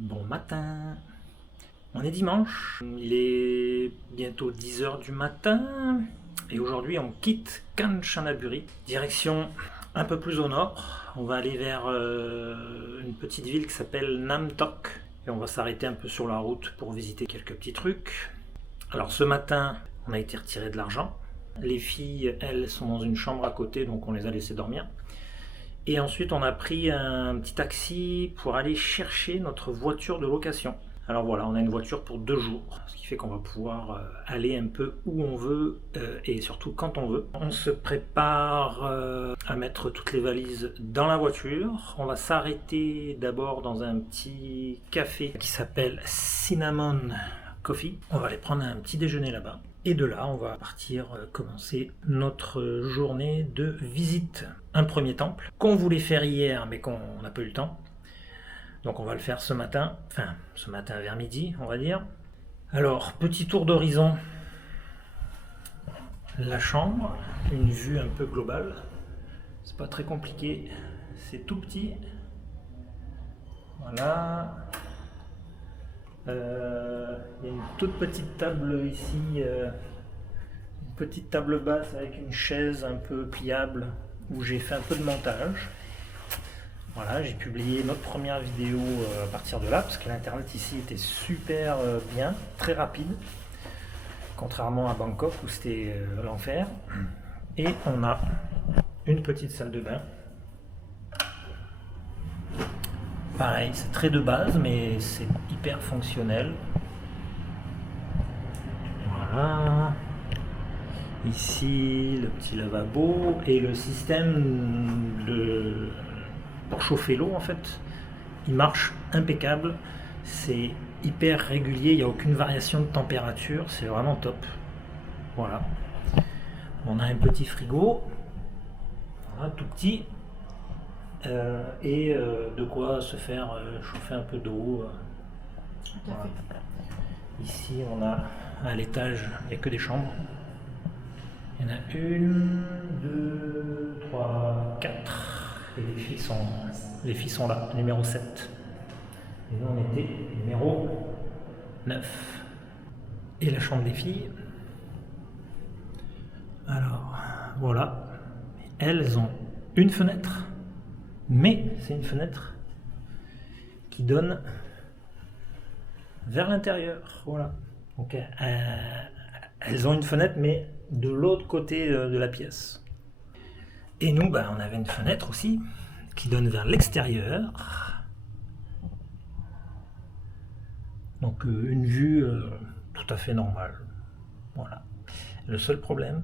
Bon matin. On est dimanche, il est bientôt 10 heures du matin et aujourd'hui on quitte Kanchanaburi, direction un peu plus au nord. On va aller vers une petite ville qui s'appelle Namtok et on va s'arrêter un peu sur la route pour visiter quelques petits trucs. Alors ce matin, on a été retirer de l'argent. Les filles, elles, sont dans une chambre à côté, donc on les a laissées dormir. Et ensuite, on a pris un petit taxi pour aller chercher notre voiture de location. Alors voilà, on a une voiture pour 2 jours, ce qui fait qu'on va pouvoir aller un peu où on veut et surtout quand on veut. On se prépare à mettre toutes les valises dans la voiture. On va s'arrêter d'abord dans un petit café qui s'appelle Cinnamon Coffee. On va aller prendre un petit déjeuner là-bas. Et de là, on va partir commencer notre journée de visite. Un premier temple qu'on voulait faire hier, mais qu'on n'a pas eu le temps. Donc on va le faire ce matin, enfin ce matin vers midi, on va dire. Alors, petit tour d'horizon. La chambre, une vue un peu globale. C'est pas très compliqué, c'est tout petit. Voilà. Il y a une toute petite table ici, une petite table basse avec une chaise un peu pliable où j'ai fait un peu de montage. Voilà, j'ai publié notre première vidéo à partir de là parce que l'internet ici était super bien, très rapide, contrairement à Bangkok où c'était l'enfer. Et on a une petite salle de bain. Pareil, c'est très de base, mais c'est hyper fonctionnel. Voilà. Ici, le petit lavabo et le système pour chauffer l'eau, en fait, il marche impeccable. C'est hyper régulier, il n'y a aucune variation de température, c'est vraiment top. Voilà. On a un petit frigo, voilà, tout petit. Et de quoi se faire chauffer un peu d'eau. Voilà. Ici on a à l'étage, il n'y a que des chambres. Il y en a 1, 2, 3, 4 et les filles sont là, numéro 7. Et nous on était numéro 9. Et la chambre des filles. Alors voilà, elles ont une fenêtre. Mais c'est une fenêtre qui donne vers l'intérieur. Voilà. Donc elles ont une fenêtre, mais de l'autre côté de la pièce. Et nous, on avait une fenêtre aussi qui donne vers l'extérieur. Donc une vue tout à fait normale. Voilà. Le seul problème,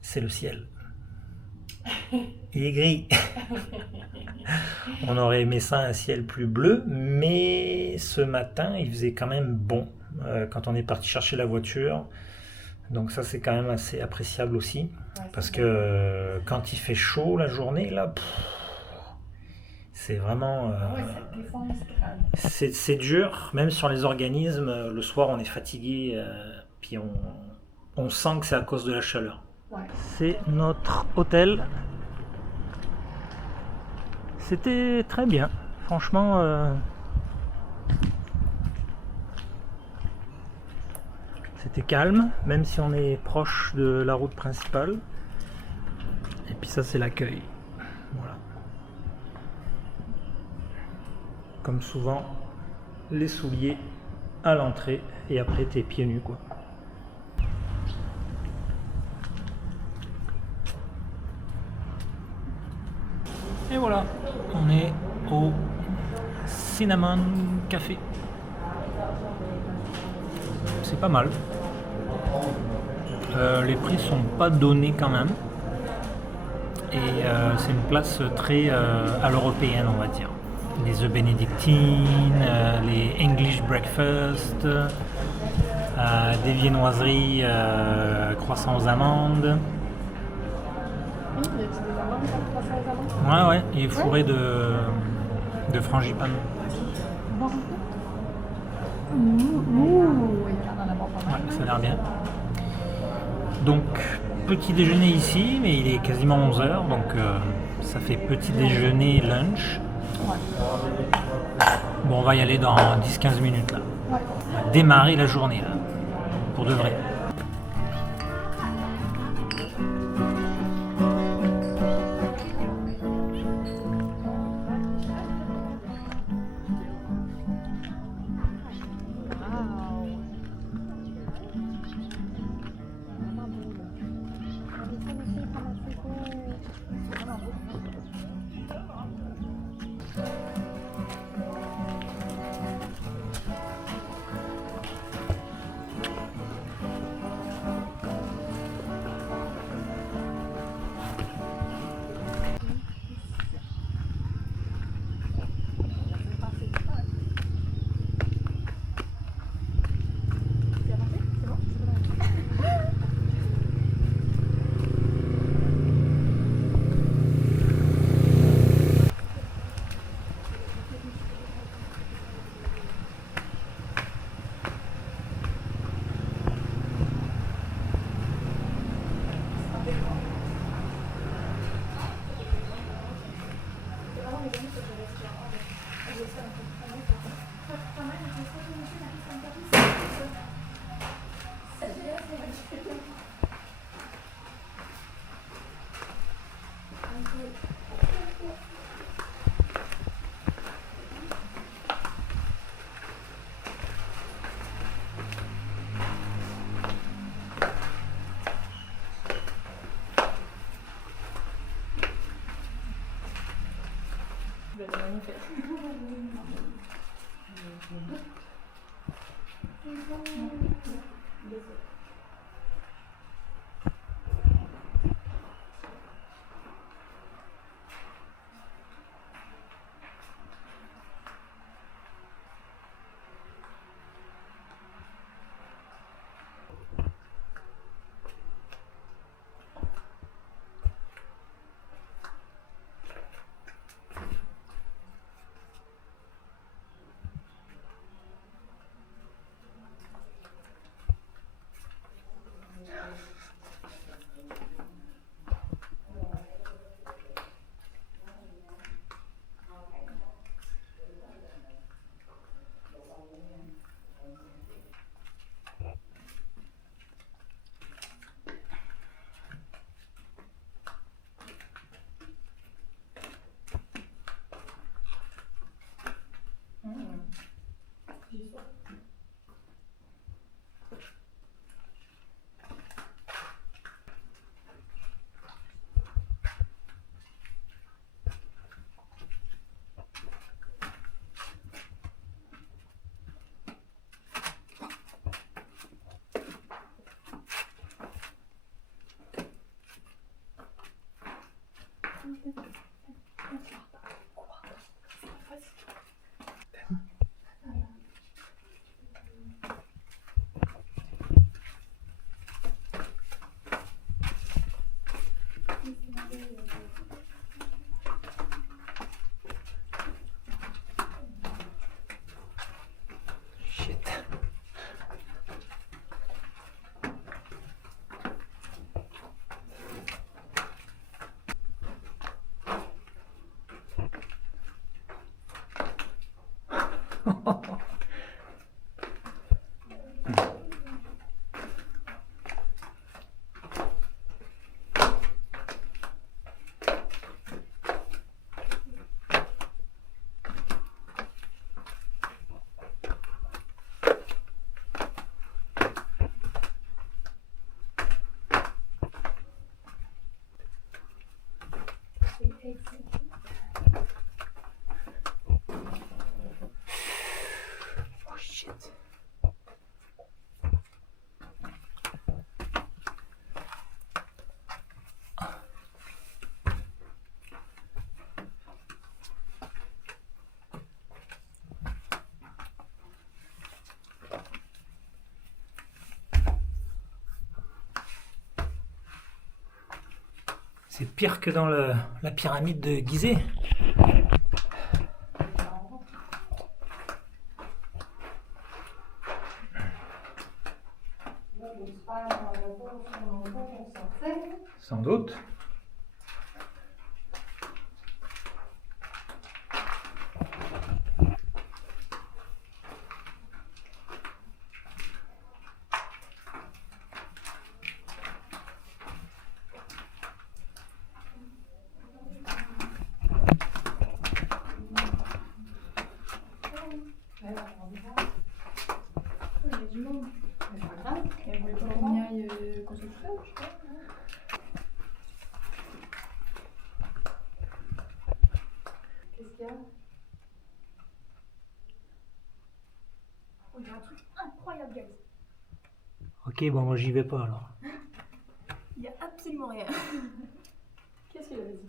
c'est le ciel. Il est gris. On aurait aimé ça un ciel plus bleu, mais ce matin il faisait quand même bon quand on est parti chercher la voiture. Donc ça c'est quand même assez appréciable aussi, parce que quand il fait chaud la journée là, c'est vraiment c'est dur, même sur les organismes. Le soir on est fatigué, puis on sent que c'est à cause de la chaleur. Ouais. C'est notre hôtel. C'était très bien, franchement. C'était calme, même si on est proche de la route principale. Et puis ça, c'est l'accueil. Voilà. Comme souvent, les souliers à l'entrée et après t'es pieds nus, quoi. Et voilà, on est au Cinnamon Café. C'est pas mal. Les prix sont pas donnés quand même. Et c'est une place très à l'européenne, on va dire. Les œufs bénédictines, les English breakfast, des viennoiseries croissants aux amandes. Ouais, il est fourré de frangipane. Ouais, ça a l'air bien. Donc, petit déjeuner ici, mais il est quasiment 11h, donc ça fait petit déjeuner, lunch. Bon, on va y aller dans 10-15 minutes là. On va démarrer la journée là, pour de vrai. C'est pire que dans la pyramide de Gizeh. Sans doute. qu'il y a? On dirait un truc incroyable, guys. Ok, bon, moi j'y vais pas alors. Il y a absolument rien. Qu'est-ce qu'il y a, vas-y?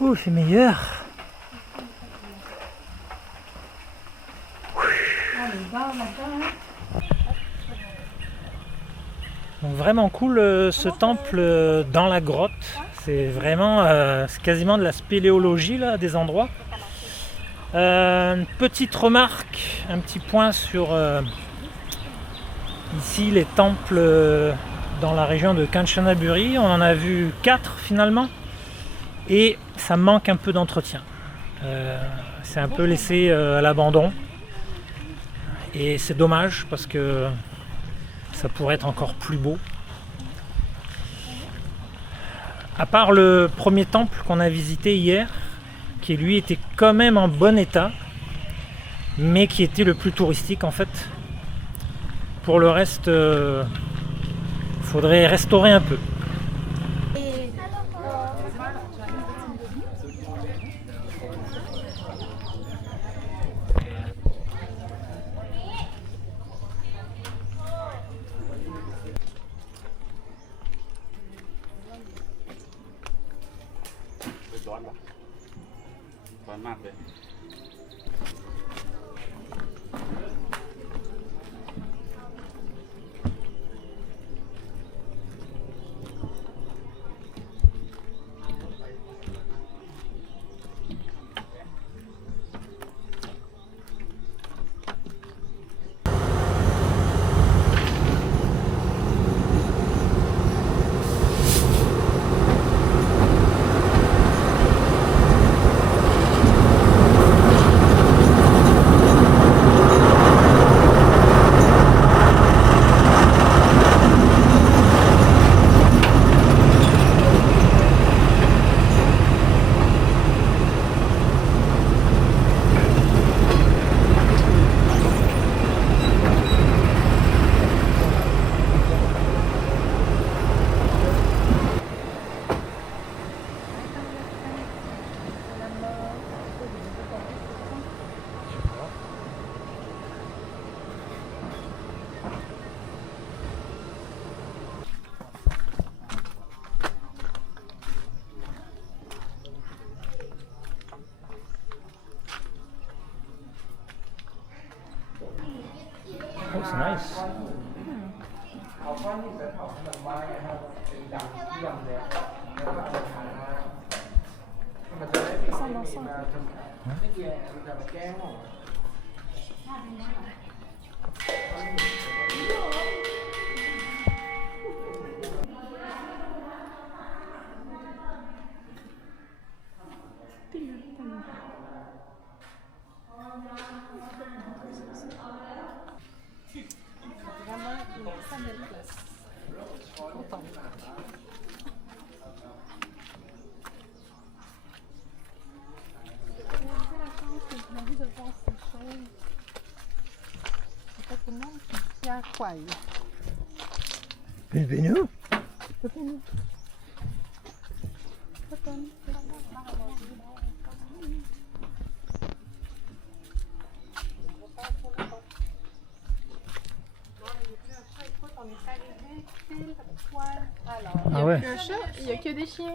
Oh, c'est meilleur. Donc vraiment cool ce temple dans la grotte. C'est vraiment, c'est quasiment de la spéléologie là, des endroits. Une petite remarque, un petit point sur ici les temples dans la région de Kanchanaburi. On en a vu 4 finalement. Et ça manque un peu d'entretien. C'est un peu laissé à l'abandon. Et c'est dommage parce que ça pourrait être encore plus beau. À part le premier temple qu'on a visité hier, qui lui était quand même en bon état, mais qui était le plus touristique en fait. Pour le reste, il faudrait restaurer un peu. Oh, c'est nice. Vraiment une très belle place. Je suis contente. J'ai la chance que j'ai envie de voir ces choses. C'est pas tout le monde qui dit à quoi. Pépénou. Ah ouais. Un chat, il n'y a que des chiens.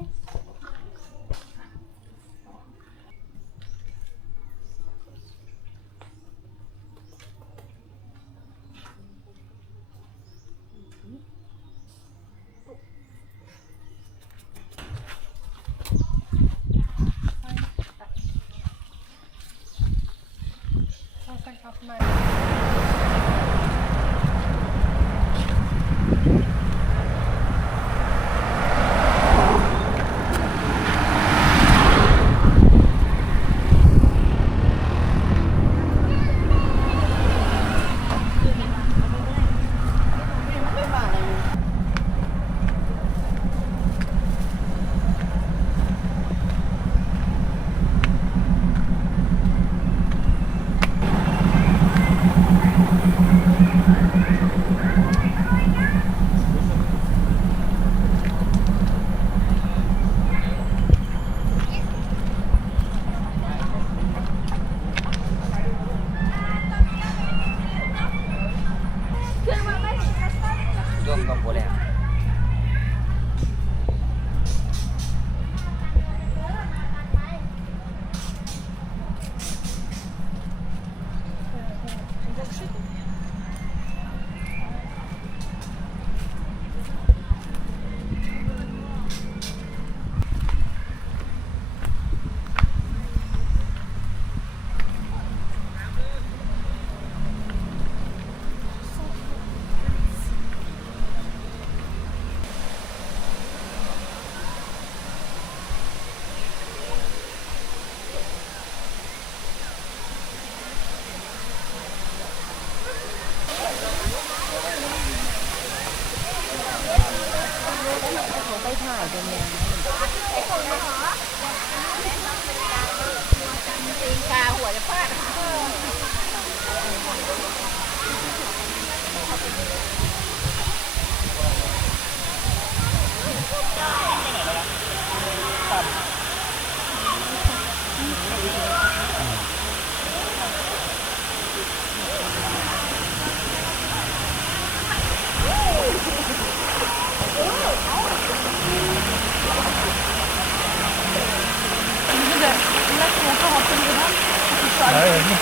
Ah ouais, vas-y.